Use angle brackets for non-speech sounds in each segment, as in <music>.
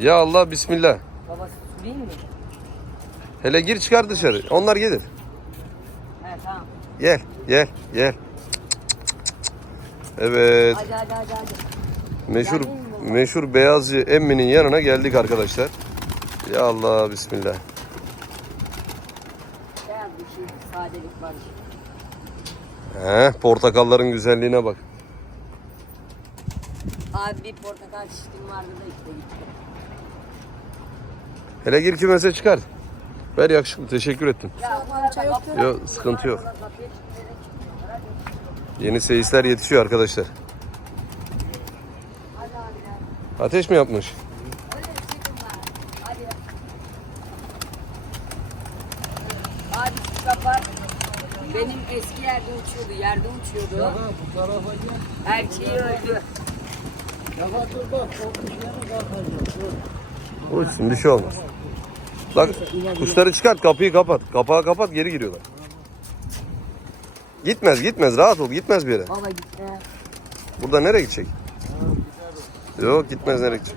Ya Allah bismillah. Baba süreyim mi? Hele gir çıkar dışarı. Onlar gelir. He tamam. Gel gel gel. Evet. Hadi hadi hadi hadi. Meşhur meşhur Beyazcı Emmi'nin yanına geldik arkadaşlar. Ya Allah bismillah. Beyaz bir şey, sadelik var. He, portakalların güzelliğine bak. Abi bir portakal çiçeğim vardı da işte gitti. Hele gir kümese çıkar. Ver yakışıklı teşekkür ettim. Yok sıkıntı yok. Yeni seyisler yetişiyor arkadaşlar. Ateş mi yapmış? Benim eski yerde uçuyordu. Yerde uçuyordu. bu tarafa gel. Erkeği öldü. Yafa dur bak. O kuşlara kalkacak. Dur. Uçsun bir şey olmaz. Bak kuşları çıkart kapıyı kapat. Kapağı kapat geri giriyorlar. Gitmez gitmez rahat ol gitmez bir yere. Baba gitti. Burada nereye gidecek? Yok gitmez nereye gidecek.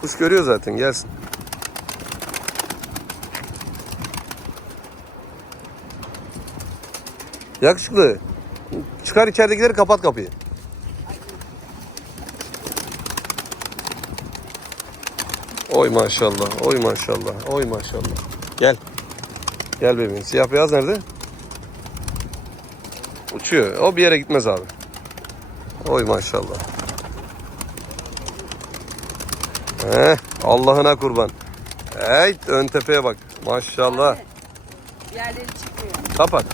Kuş görüyor zaten gelsin. Yakışıklı. Çıkar içeridekileri kapat kapıyı. Oy maşallah, oy maşallah, oy maşallah. Gel. Gel bebeğim. Siyah beyaz nerede? Uçuyor. O bir yere gitmez abi. Oy maşallah. Heh, Allah'ına kurban. Hey, ön tepeye bak. Maşallah. Yerleri çıkmıyor. Kapat.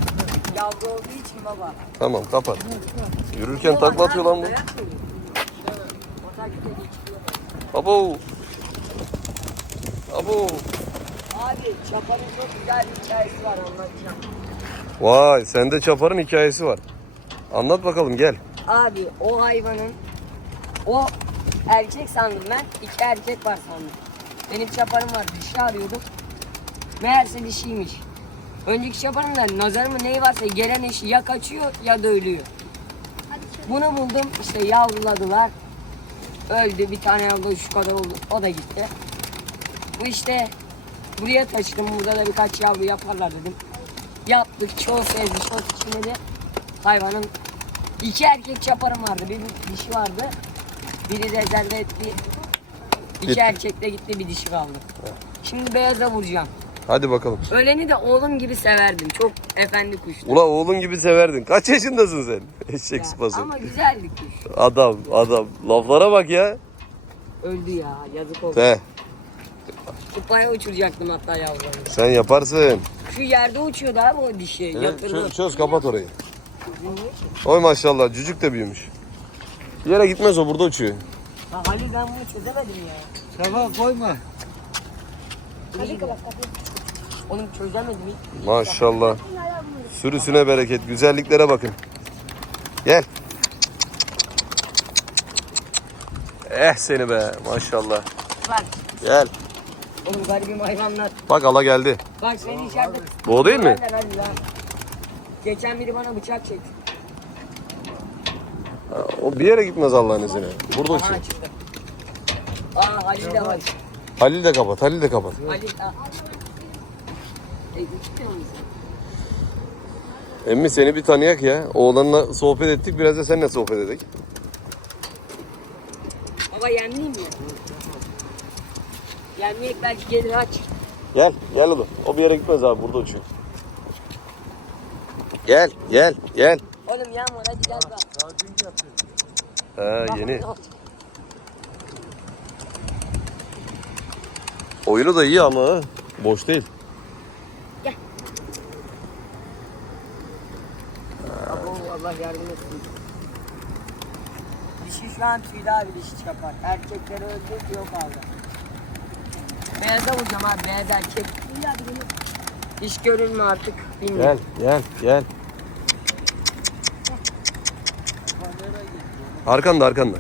Yavru olduğu için baba. Tamam kapat. Yürürken takla atıyor lan bu. Dayak veriyor. O takipte geçiyor. Abo. Abi çapanın çok güzel bir hikayesi var anlatacağım. Vay sende çaparın hikayesi var. Anlat bakalım gel. Abi o hayvanın o erkek sandım ben. iki erkek var sandım. Benim çaparım var dişi arıyordum. Meğerse dişiymiş. Önceki çaparımda nazar mı neyi varsa gelen eşi ya kaçıyor ya da ölüyor. Bunu buldum işte yavruladılar. Öldü bir tane yavru şu kadar oldu. O da gitti. Bu işte buraya taşıdım. Burada da birkaç yavru yaparlar dedim. Yaptık. Çoğu sevdi. Çok içmedi. Hayvanın iki erkek çaparım vardı. Bir dişi vardı. Biri rezerve etti. İki Gitti. erkek de gitti bir dişi kaldı. Şimdi beyaza vuracağım. Hadi bakalım. Öleni de oğlum gibi severdim. Çok efendi kuştu. Ula oğlun gibi severdin. Kaç yaşındasın sen? <laughs> Eşek Ya, sıpası. Ama güzeldi kuş. Adam adam. Laflara bak ya. Öldü ya yazık oldu. Te. Kupaya uçuracaktım hatta yavrularını. Sen yaparsın. Şu yerde uçuyordu abi o dişi. Yatırdı. Çöz, çöz kapat orayı. Oy maşallah cücük de büyümüş. Bir yere gitmez o burada uçuyor. Ha, Halil ben bunu çözemedim ya. Sefa koyma. Onu çözemedim hiç. Maşallah. Sürüsüne bereket. Güzelliklere bakın. Gel. Eh seni be maşallah. Bak Gel. Oğlum garibim hayvanlar. Bak ala geldi. Bak seni içeride. Bu o değil mi? Geçen biri bana bıçak çekti. Ha, O bir yere gitmez Allah'ın izniyle. Burada Aha uçuyor. çıktı. Aa Halil de var. Halil de kapat. Halil de kapat. Halil ha. E, musun? Emmi seni bir tanıyak ya. Oğlanla sohbet ettik. Biraz da seninle sohbet edelim. Baba yemliyim mi? Yemliyek belki gelir aç. Gel. Gel oğlum. O bir yere gitmez abi. Burada uçuyor. Gel. Gel. Gel. Oğlum var hadi gel bak. Sakin yapıyor. Ha yeni. Oyunu da iyi ama ha. Boş değil. Abo Allah yardım etsin. Dişi şu an tüylü abi dişi yapar. Erkekleri öldü yok aldı. Beyaza vuracağım abi beyaz erkek. Diş görür mü artık bilmiyorum. Gel. Gel. Gel. Arkanda arkanda.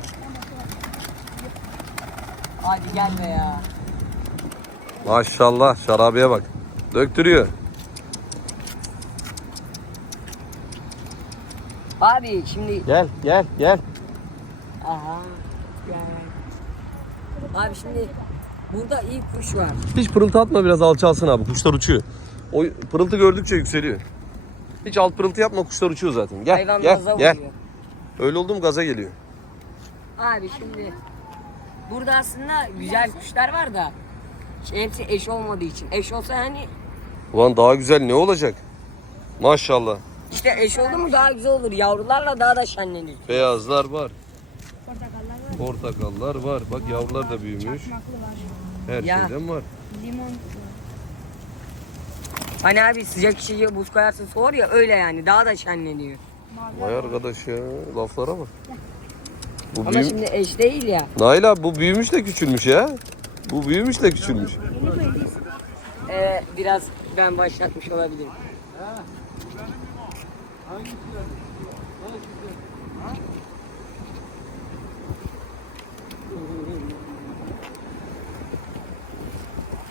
Hadi gel be ya. Maşallah şarabeye bak. Döktürüyor. Abi şimdi Gel gel gel. aha Abi şimdi burada iyi kuş var. Hiç pırıltı atma biraz alçalsın abi. Kuşlar uçuyor. O pırıltı gördükçe yükseliyor. Hiç alt pırıltı yapma kuşlar uçuyor zaten. Gel Hayvan gel gaza gel. vuruyor. Öyle oldu mu gaza geliyor. Abi şimdi burada aslında güzel kuşlar var da hepsi eş olmadığı için. Eş olsa hani Ulan daha güzel ne olacak? Maşallah. işte eş oldu mu daha güzel olur. Yavrularla daha da şenlenir. Beyazlar var. Portakallar var. Portakallar var. Bak yavrular da büyümüş. Çakmaklı var. Her Ya. şeyden var. Limon. Hani abi sıcak içeceğe buz koyarsın soğur ya öyle yani daha da şenleniyor. Vay arkadaş ya. Laflara bak. Bu Ama büyüm... şimdi eş değil ya. Nail abi bu büyümüş de küçülmüş ya. Bu büyümüş de küçülmüş. Ee, biraz ben başlatmış olabilirim.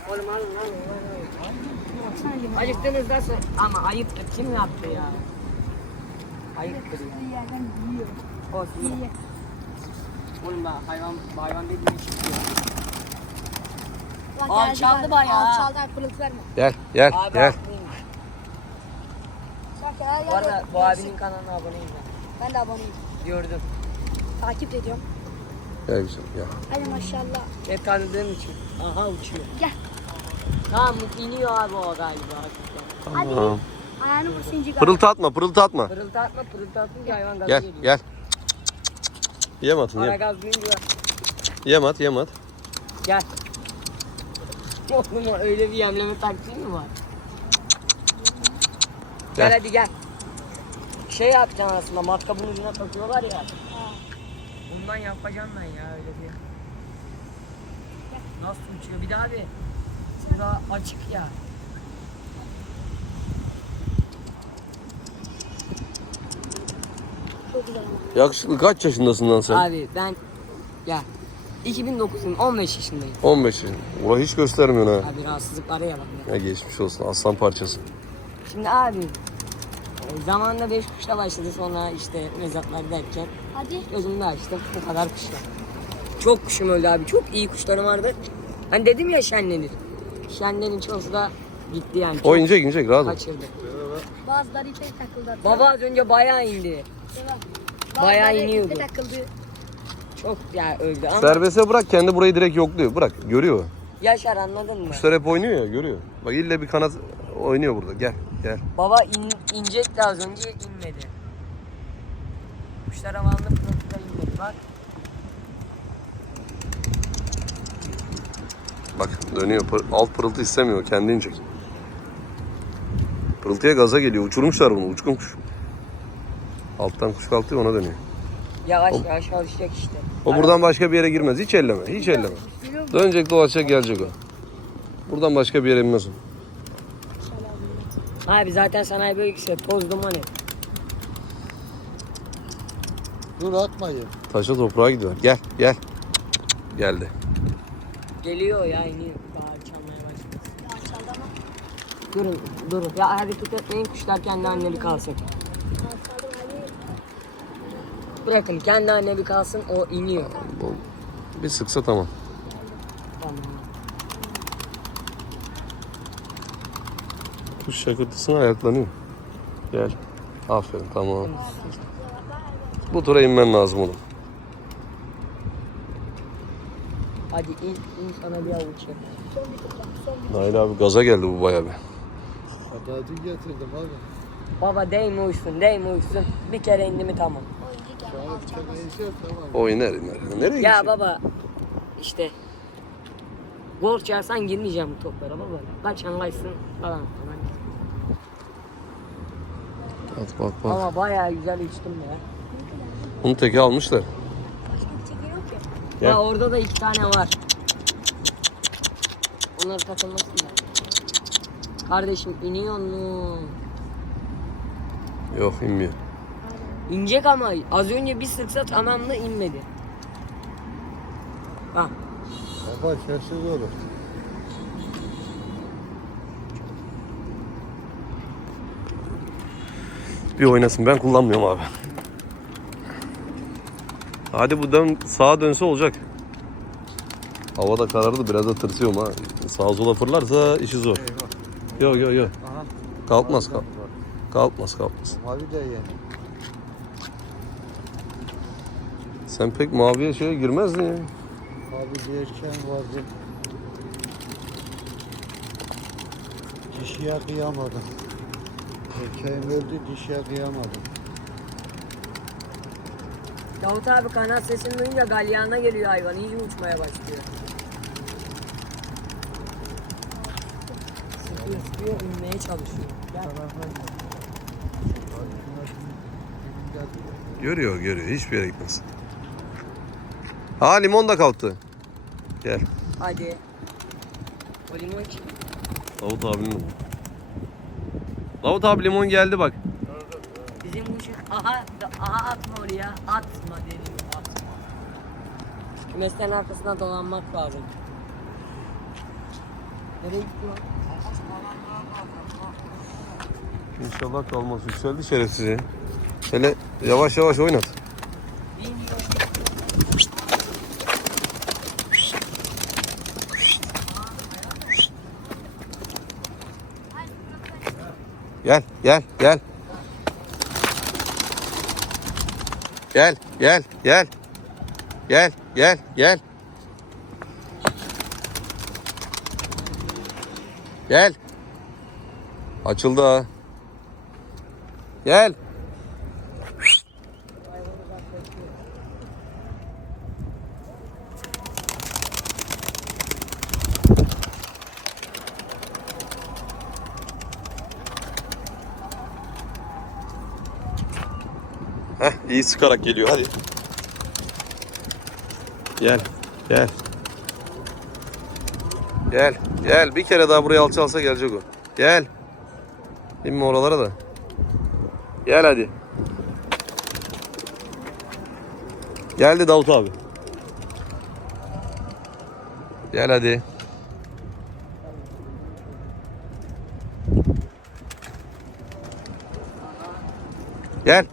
Oğlum alın alın. Acıktınız sor- ama ayıptır kim yaptı ya? Ayıptır ya. Bir yerden yiyor. Olsun. İyi. Oğlum ben hayvan hayvan dediğim çıkıyor. Bak, Aa, geldi çaldı bak. bayağı. Aa, Çaldı pırıltı verme. Gel gel Abi gel. haklıyım. Bak ya, Bu arada bu abinin kanalına aboneyim ben. Ben de aboneyim. Gördüm. Takip ediyorum. Gel güzel gel. Hadi maşallah. Hep tanıdığım için. Aha uçuyor. Gel. Tamam iniyor abi o galiba. Tamam. Ayağını vur sincik. Pırıltı atma pırıltı atma. Pırıltı atma pırıltı atınca hayvan gazı Gel geliyor. gel. Yem atın Para yem. gazlayınca Yem at yem at. gel. Oğlum öyle bir yemleme taktiği mi var? Gel, Gel. hadi gel. Şey yapacaksın aslında matkabın ucuna takıyorlar ya. Bundan yapacağım ben ya öyle bir. Nasıl uçuyor bir daha abi. Şurada açık ya. Çok güzel ama. Yakışıklı kaç yaşındasın lan sen? Abi ben ya 2009'un 15 yaşındayım. 15 yaşında. Ulan hiç göstermiyorsun ha. Abi rahatsızlıklara yalan ya. Ya geçmiş olsun aslan parçası. Şimdi abi e, zamanında 5 kuşla başladı sonra işte mezatlar derken Hadi. gözümde açtım bu kadar kuş var. Çok kuşum öldü abi çok iyi kuşlarım vardı. Hani dedim ya şenlenir. Şenlenin çoğusu da gitti yani. Çok O inecek inecek rahat ol. kaçırdı. Bazıları ipe takıldı. Baba az önce bayağı indi. Devam. bayağı Bazıları iniyordu. ipe takıldı. Çok ya öldü ama Serbeste bırak kendi burayı direkt yokluyor. Bırak görüyor. yaşar anladın mı? Kuşlar hep oynuyor ya görüyor. Bak ille bir kanat oynuyor burada. Gel gel. Baba in, inecekti az önce inmedi. Kuşlar havanlı pırıltıda inmedi bak. Bak dönüyor. Alt pırıltı istemiyor. Kendi inecek. Pırıltıya gaza geliyor. Uçurmuşlar bunu. Uçkun kuş. Alttan kuş kalkıyor ona dönüyor. Yavaş yavaş alışacak işte. O buradan başka bir yere girmez. Hiç elleme. Hiç elleme. Dönecek dolaşacak gelecek o. Buradan başka bir yere inmez o. Abi zaten sanayi bölgesi toz duman hep. Dur atmayın. Taşa toprağa gidiyor. Gel gel. Geldi. Geliyor ya iniyor. Daha çalmaya başladı. Ya çaldı ama. Durun durun. Ya hareket etmeyin kuşlar kendi anneli kalsın. Bırakın kendi anneli kalsın o iniyor. Bir sıksa tamam. Tamam. Kuş şakırtısına ayaklanıyor. Gel. Aferin tamam. Bu tura inmen lazım oğlum. Hadi in, in sana bir avuç yap. Nail abi gaza geldi bu bayağı bir. Adacı getirdim abi. Baba değme uçsun değme uçsun. Bir kere indi mi tamam. Şu an neyse tamam. O iner iner. Nereye Ya gidecek? baba işte gol çağırsan girmeyeceğim bu toplara baba. Kaçan kaçsın falan falan. Bak bak bak. Ama bayağı güzel uçtum ya. Bunu teke almışlar. Başka bir çekim yok ki. Gel. Ya orada da iki tane var. Onları takılmasın da. Kardeşim iniyor mu? Yok inmiyor. İnecek ama az önce bir sıksa tamamla inmedi. Bak Baba sessiz olur. Bir oynasın. Ben kullanmıyorum abi. Hadi bu dön sağa dönse olacak. Hava da karardı biraz da tırsıyorum ha. Sağa sola fırlarsa işi zor. Yok yok yok. Aha. Kalkmaz kalk. Kalkmaz kalkmaz. Mavi de yeni. Sen pek maviye şeye girmezdin ya. Abi derken vardı. Dişiye kıyamadım. Erkeğim öldü dişiye kıyamadım. Davut abi kanat sesini duyunca galyana geliyor hayvan. İyice uçmaya başlıyor. Sıkıyor sıkıyor inmeye çalışıyor. Gel. Görüyor görüyor hiçbir yere gitmez. Ha limon da kalktı. Gel. Hadi. O limon kim? Davut abinin. Davut abi limon geldi bak. Bizim bu şu- aha, aha atma oraya. Atma. Kümesten arkasına dolanmak lazım. Nereye gitti lan? İnşallah kalmaz. Yükseldi şerefsiz ya. Hele yavaş yavaş oynat. Gel, gel, gel. Gel, gel, gel. Gel, gel, gel. Gel. Açıldı ha. Gel. Heh, iyi sıkarak geliyor hadi. Gel, gel. Gel, gel. Bir kere daha buraya alçalsa gelecek o. Gel. İnme oralara da. Gel hadi. Geldi Davut abi. Gel hadi. Gel.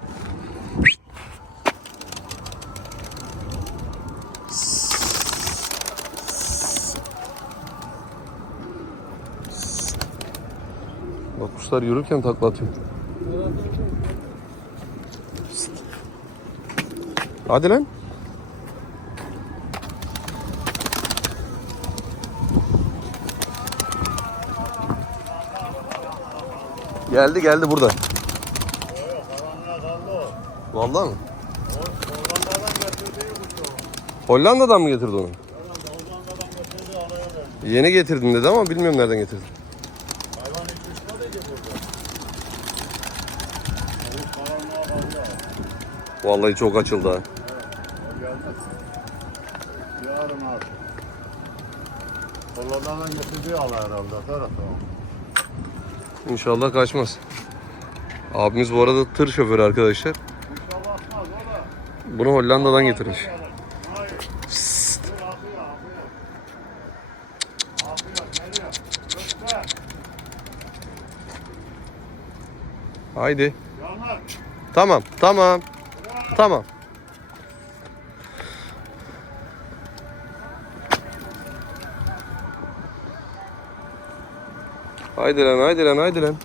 Kuşlar yürürken takla atıyor. Hadi lan. Geldi geldi burada. Vallahi mı? Hollanda'dan mı getirdi onu? Yeni getirdim dedi ama bilmiyorum nereden getirdi. Vallahi çok açıldı ha. Yarın abi. Hollanda'dan getirdiği ala herhalde. Tarafı. İnşallah kaçmaz. Abimiz bu arada tır şoförü arkadaşlar. İnşallah atmaz o da. Bunu Hollanda'dan getirmiş. Haydi. Tamam, tamam. Tamam. Haydi lan, haydi lan, haydi lan.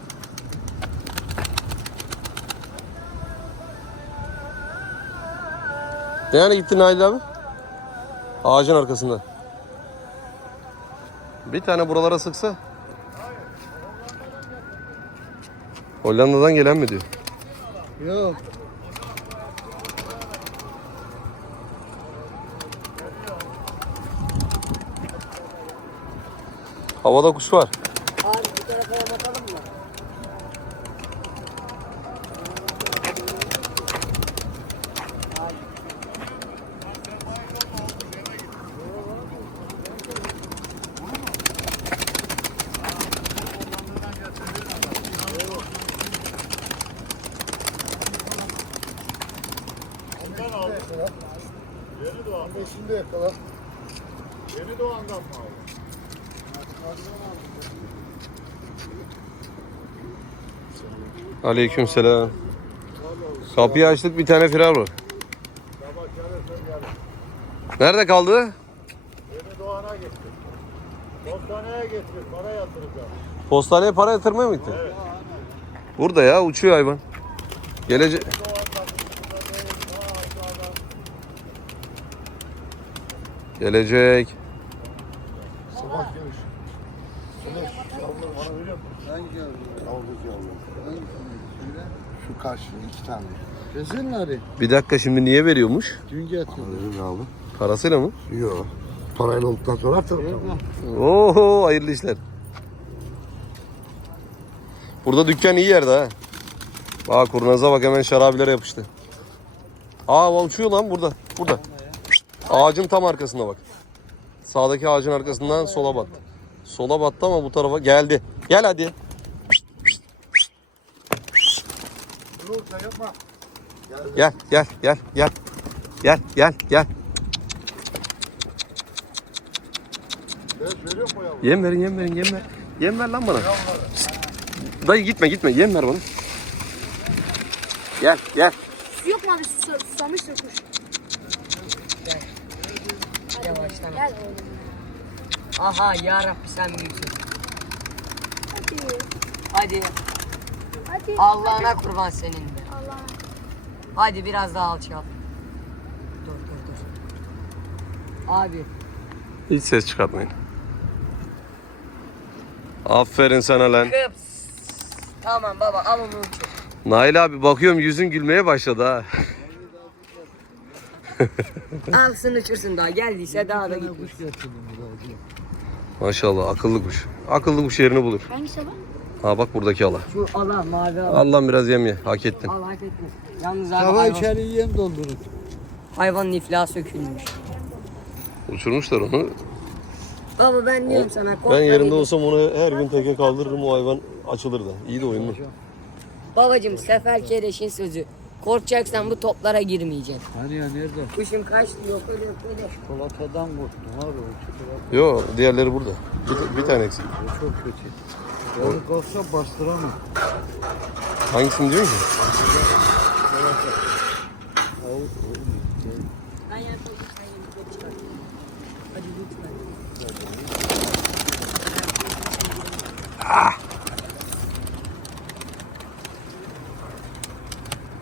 Nereye gittin Nail abi? Ağacın arkasında. Bir tane buralara sıksa. Hollanda'dan gelen mi diyor? Yok. Havada kuş var. Abi bu tarafa yem atalım mı? Ondan aldı. Yeni doğan. Şimdi yakala. Yeni doğandan mı aldı? Aleykümselam. Kapıyı açtık bir tane firar var. Nerede kaldı? Yeni doğana getir. Postaneye getir. Para yatıracağım. Postaneye para yatırmaya mı gitti? Burada ya uçuyor hayvan. Gelecek. Gelecek. Sabah görüş. Güneş yavru bana veriyor musun? Hangi yavru? Yavru yavru. Hangi Söyle. Şu tane. Kesinleri. Bir dakika şimdi niye veriyormuş? Dün getirdim. Abi. Parasıyla mı? Yok. Parayla olduktan sonra artık. Oho hayırlı işler. Burada dükkan iyi yerde ha. Bak kurnaza bak hemen şarabilere yapıştı. Aa uçuyor lan burada. Burada. Ağacın tam arkasında bak. Sağdaki ağacın arkasından sola battı. Sola battı ama bu tarafa geldi. Gel hadi. Sen yapma. Gel gel gel gel. Gel gel gel. Veriyor mu? Yem verin yem verin yem ver. Yem ver lan bana. Psst. Dayı gitme gitme yem ver bana. Gel gel. Su yok mu abi? Su, susamıştır kuş. Yavaştan. Gel oğlum. Aha yarabbi sen büyüksün. Hadi. Hadi Hadi. Allah'ına kurban senin. Hadi biraz daha alçal. Dur dur dur. Abi Hiç ses çıkartmayın. Aferin sana lan. kıps. Tamam baba al onu uçur. Nail abi bakıyorum yüzün gülmeye başladı ha. <laughs> Alsın uçursun daha geldiyse daha da gitmiş. Maşallah akıllı kuş. Akıllı kuş yerini bulur. Hangisi abi? Ha bak buradaki ala. Şu Allah mavi Allah. Allah'ım biraz yem ye. Hak ettin. Allah hak etmesin. Yalnız abi Sabah hayvan, içeri yem doldurun. hayvanın iflahı sökülmüş. Uçurmuşlar onu. Baba ben diyorum sana. Ben korkma yerinde dedim. olsam onu her gün teke kaldırırım o hayvan açılır da. İyi de oyunlu. Babacım sefer kereşin sözü. Korkacaksan bu toplara girmeyeceksin. Hani ya nerede? Kuşum kaçtı yok öyle yok öyle. Çikolatadan korktum abi. O çikolata Yo diğerleri burada. Bir, bir tane eksik. o çok kötü. Yani kalksa bastıramam. Hangisini diyor lütfen.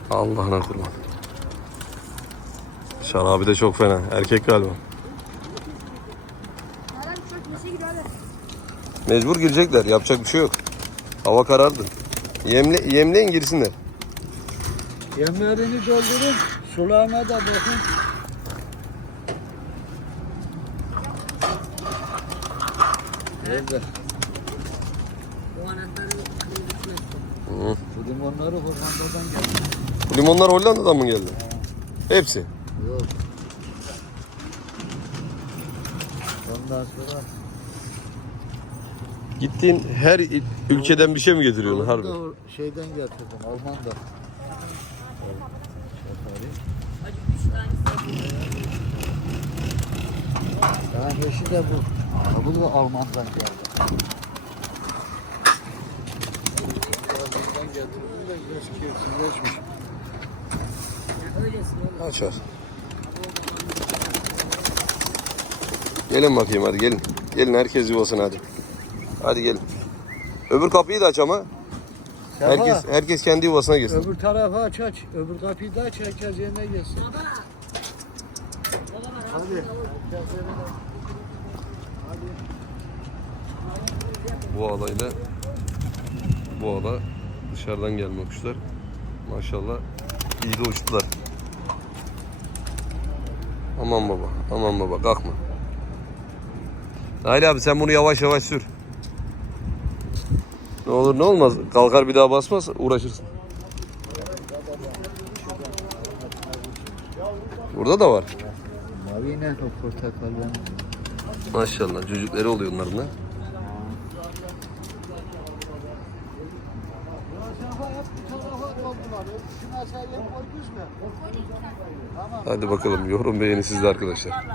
Allah'ına kurban. Şarabi de çok fena. Erkek galiba. Nereden çok nasıl gidiyor abi? Mecbur girecekler. Yapacak bir şey yok. Hava karardı. Yemle, yemleyin girsinler. Yemlerini doldurun. Sulağına da bakın. Nerede? Bu anahtarı kırmızı Hı. Bu limonları Hollanda'dan geldi. Bu limonlar Hollanda'dan mı geldi? Hepsi. Yok. Ondan sonra Gittiğin her il- ülkeden bir şey mi getiriyorsun harbi? Da şeyden getirdim Alman'da. Yani beşi de bu. Ha, Bu da Alman'dan geldi. Alman'dan getirdim de biraz oğlum. Açar. Gelin bakayım hadi gelin. Gelin herkes yuvasına hadi. Hadi gelin. Öbür kapıyı da aç ama. Herkes herkes kendi yuvasına girsin. Öbür tarafı aç aç. Öbür kapıyı da aç. Herkes yerine gelsin. Bu alayla bu ala dışarıdan gelme kuşlar. Maşallah iyi de uçtular. Aman baba, aman baba kalkma. Nail abi sen bunu yavaş yavaş sür. Ne olur ne olmaz. Kalkar bir daha basmaz uğraşırsın. Burada da var. Mavi ne o portakalın? Maşallah cücükleri oluyor onların da. Hadi bakalım yorum beğeni sizde arkadaşlar.